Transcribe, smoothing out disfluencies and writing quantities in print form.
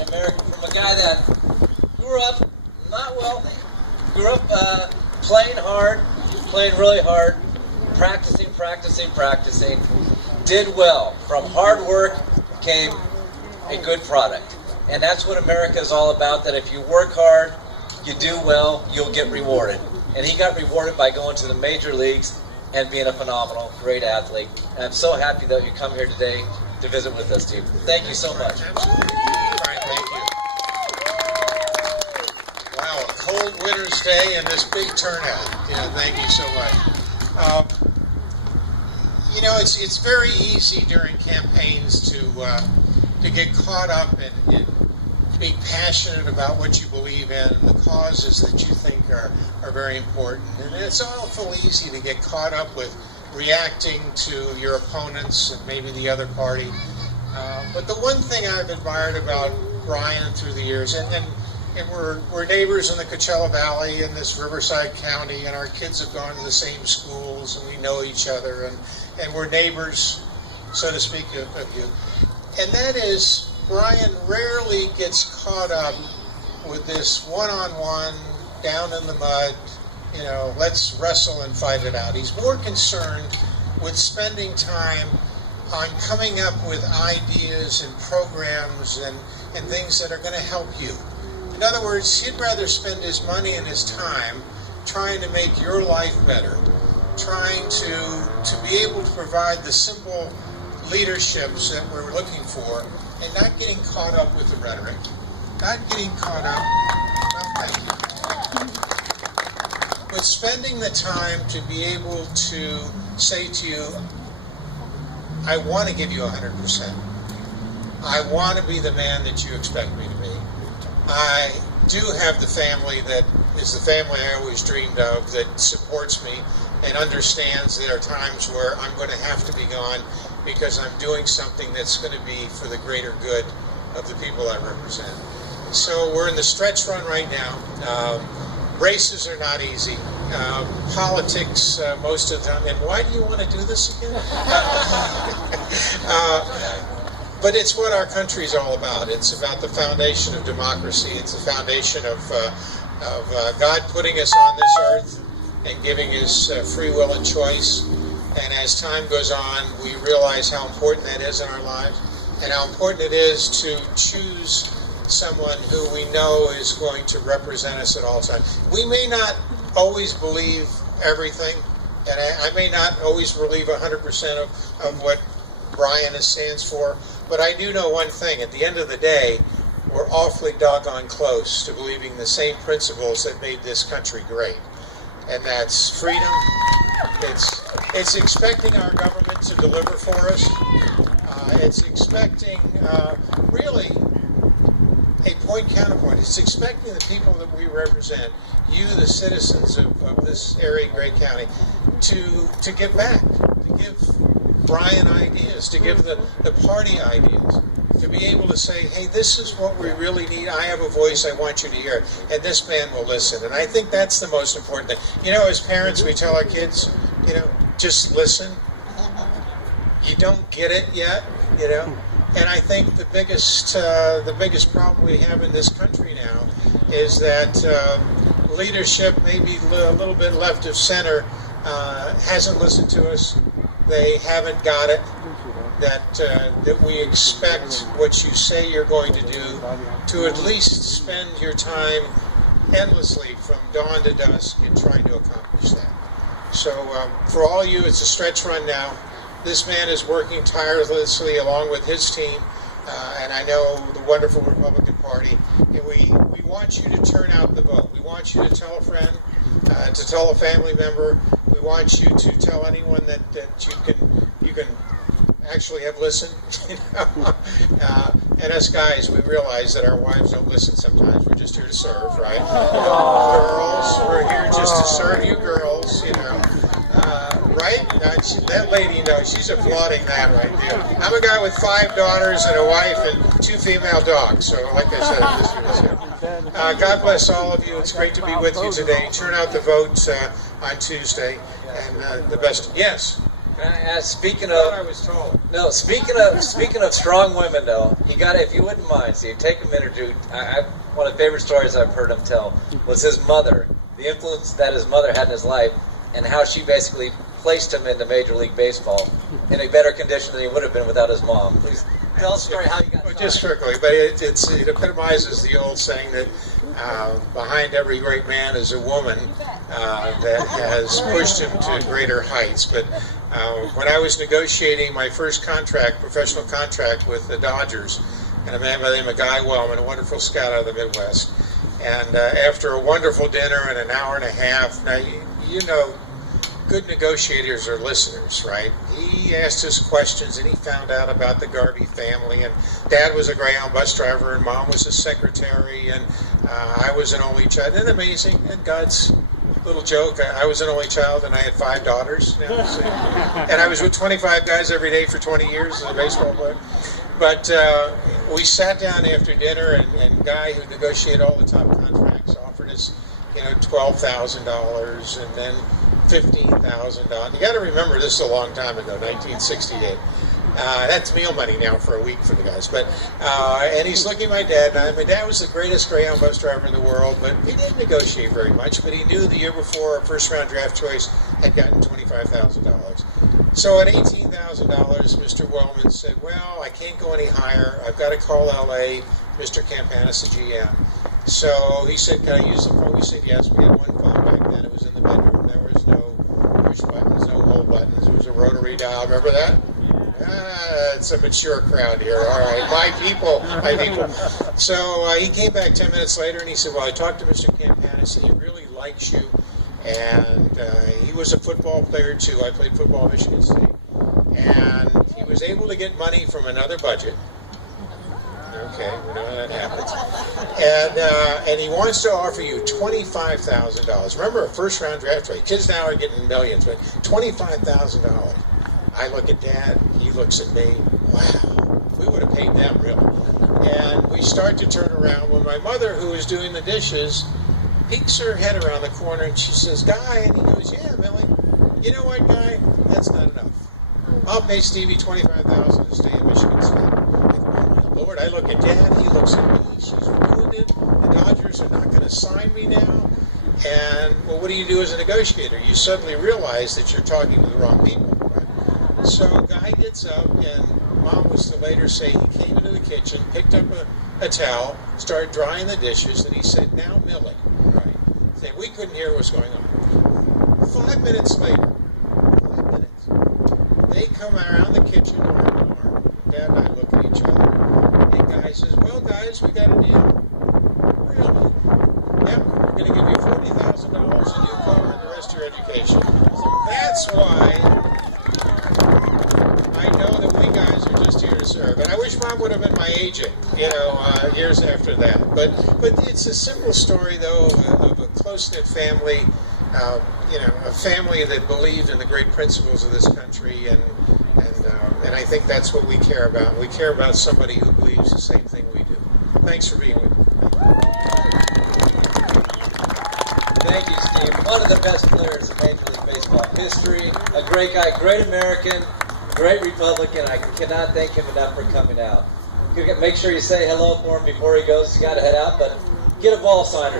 in America from a guy that grew up not wealthy, grew up playing hard, playing really hard, practicing, did well. From hard work came a good product. And that's what America is all about, that if you work hard, you do well, you'll get rewarded. And he got rewarded by going to the major leagues and being a phenomenal, great athlete. And I'm so happy that you come here today to visit with us, Steve. Thank you so much. Brian, thank you. Wow, a cold winter's day and this big turnout. Thank you so much. It's very easy during campaigns to get caught up in being passionate about what you believe in and the causes that you think are very important. And it's awful easy to get caught up with reacting to your opponents and maybe the other party. But the one thing I've admired about Brian through the years, and we're neighbors in the Coachella Valley in this Riverside County, and our kids have gone to the same schools, and we know each other, and we're neighbors, so to speak, of you. And that is, Brian rarely gets caught up with this one-on-one, down in the mud, let's wrestle and fight it out. He's more concerned with spending time on coming up with ideas and programs and things that are going to help you. In other words, he'd rather spend his money and his time trying to make your life better, trying to be able to provide the simple leaderships that we're looking for, and not getting caught up with the rhetoric, not getting caught up, but spending the time to be able to say to you, I want to give you 100%. I want to be the man that you expect me to be. I do have the family that is the family I always dreamed of, that supports me and understands there are times where I'm going to have to be gone because I'm doing something that's going to be for the greater good of the people I represent. So we're in the stretch run right now. Races are not easy. Politics, most of the time. And why do you want to do this again? But it's what our country is all about. It's about the foundation of democracy. It's the foundation of God putting us on this earth and giving us free will and choice. And as time goes on, we realize how important that is in our lives and how important it is to choose someone who we know is going to represent us at all times. We may not always believe everything, and I may not always believe 100% of what Brian stands for, but I do know one thing. At the end of the day, we're awfully doggone close to believing the same principles that made this country great. And that's freedom. It's expecting our government to deliver for us. It's expecting, really, a point counterpoint. It's expecting the people that we represent, you, the citizens of this area, Great County, to give back, to give Brian ideas, to give the party ideas, to be able to say, hey, this is what we really need. I have a voice. I want you to hear it. And this man will listen. And I think that's the most important thing. As parents, we tell our kids, just listen. You don't get it yet, And I think the biggest problem we have in this country now is that leadership, maybe a little bit left of center, hasn't listened to us. They haven't got it. That we expect what you say you're going to do to at least spend your time endlessly from dawn to dusk in trying to accomplish that. So for all you, it's a stretch run now. This man is working tirelessly along with his team, and I know the wonderful Republican Party. And we want you to turn out the vote. We want you to tell a friend, to tell a family member. We want you to tell anyone that you can actually have listened. And us guys, we realize that our wives don't listen sometimes. We're just here to serve, right? Girls, we're here just to serve you girls, right? That lady, she's applauding that right there. I'm a guy with 5 daughters and a wife and 2 female dogs. So like I said, God bless all of you. It's great to be with you today. Turn out the vote on Tuesday. And the best. Yes. Speaking I thought I of was tall. no, speaking of strong women, though, you got to, if you wouldn't mind, Steve, take a minute or two. One of the favorite stories I've heard him tell was his mother, the influence that his mother had in his life, and how she basically placed him into Major League Baseball in a better condition than he would have been without his mom. Please tell us a story how you got started. Just quickly, but it epitomizes the old saying that behind every great man is a woman that has pushed him to greater heights. But when I was negotiating my first contract, professional contract with the Dodgers, and a man by the name of Guy Wellman, a wonderful scout out of the Midwest, and after a wonderful dinner and an hour and a half, now you know, good negotiators are listeners, right? He asked us questions and he found out about the Garvey family, and Dad was a Greyhound bus driver and Mom was a secretary, and I was an only child. Isn't that amazing? And God's little joke, I was an only child and I had 5 daughters. You know, and I was with 25 guys every day for 20 years as a baseball player. But we sat down after dinner, and Guy, who negotiated all the top contracts, offered us, $12,000 and then $15,000. You got to remember, this is a long time ago, 1968. That's meal money now for a week for the guys. But and he's looking at my dad, and my dad was the greatest Greyhound bus driver in the world, but he didn't negotiate very much. But he knew the year before, a first-round draft choice had gotten $25,000. So at $18,000, Mr. Wellman said, "Well, I can't go any higher. I've got to call L.A. Mr. Campanis, the GM." So he said, "Can I use the phone?" We said, "Yes." We had one phone back then. It was in the bedroom. There was no push buttons, no hold buttons. It was a rotary dial. Remember that? It's a mature crowd here. All right, my people. So he came back 10 minutes later and he said, "Well, I talked to Mr. Campanis and he really likes you. And he was a football player too. I played football at Michigan State. And he was able to get money from another budget." Okay, we know how that happens. And he wants to offer you $25,000. Remember, a first-round draft choice. Kids now are getting millions, but $25,000. I look at Dad, he looks at me. Wow, we would have paid them, really. And we start to turn around when my mother, who is doing the dishes, peeks her head around the corner and she says, "Guy," and he goes, "Yeah, Millie. You know what, Guy? That's not enough. I'll pay Stevie $25,000 to stay in Michigan State." Lord, I look at Dad, he looks at me, she's wounded, the Dodgers are not going to sign me now. And, well, what do you do as a negotiator? You suddenly realize that you're talking to the wrong people. Right? So Guy gets up, and Mom was to later say he came into the kitchen, picked up a towel, started drying the dishes, and he said, "Now, Millie." Right? And we couldn't hear what was going on. 5 minutes later, 5 minutes, they come around the kitchen arm in arm. Dad and I look at each other. Guy says, "Well, guys, we got a deal." "Really?" "Yep, we're going to give you $40,000, a new car, and the rest of your education." So that's why I know that we guys are just here to serve. And I wish Mom would have been my agent, years after that. But it's a simple story, though, of a close-knit family, a family that believed in the great principles of this country, and I think that's what we care about. We care about somebody who believes the same thing we do. Thanks for being with me. Thank you, Steve. One of the best players in Major League Baseball history. A great guy, great American, great Republican. I cannot thank him enough for coming out. Make sure you say hello for him before he goes. He's got to head out, but get a ball sign or